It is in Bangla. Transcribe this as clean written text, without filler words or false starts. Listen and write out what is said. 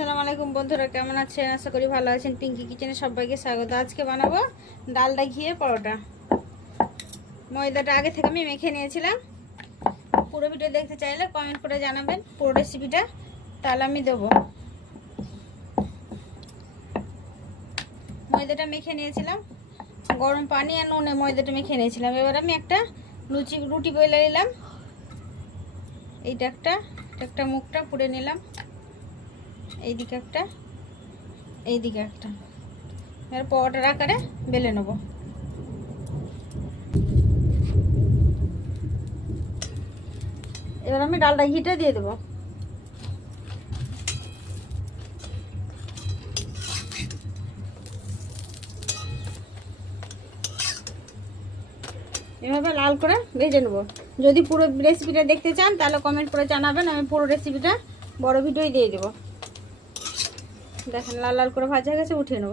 আসসালামু আলাইকুম বন্ধুরা, কেমন আছেন? আশা করি ভালো আছেন। পিঙ্কি কিচেনে সবাইকে স্বাগত। আজকে বানাবো ডালডা ঘিয়ে পরোটা। ময়দাটা আগে থেকে আমি মেখে নিয়েছিলাম। পুরো ভিডিও দেখতে চাইলে কমেন্ট করে জানাবেন পুরো রেসিপিটা, তাহলে আমি দেবো। ময়দাটা মেখে নিয়েছিলাম, গরম পানি আর নুনে ময়দাটা মেখে নিয়েছিলাম। এবার আমি একটা রুটি বেলে নিলাম। এইটা একটা মুখটা পুড়ে নিলাম, এইদিকে একটা, এইদিকে একটা। এবার পরোটার আকারে বেলে নেব। এবার আমি ডালটা ঘিটা দিয়ে দেবো। এভাবে লাল করে ভেজে নেব। যদি পুরো রেসিপিটা দেখতে চান তাহলে কমেন্ট করে জানাবেন, আমি পুরো রেসিপিটা বড় ভিডিওই দিয়ে দেবো। দেখেন লাল লাল করে ভাজা গেছে, উঠিয়ে নেব।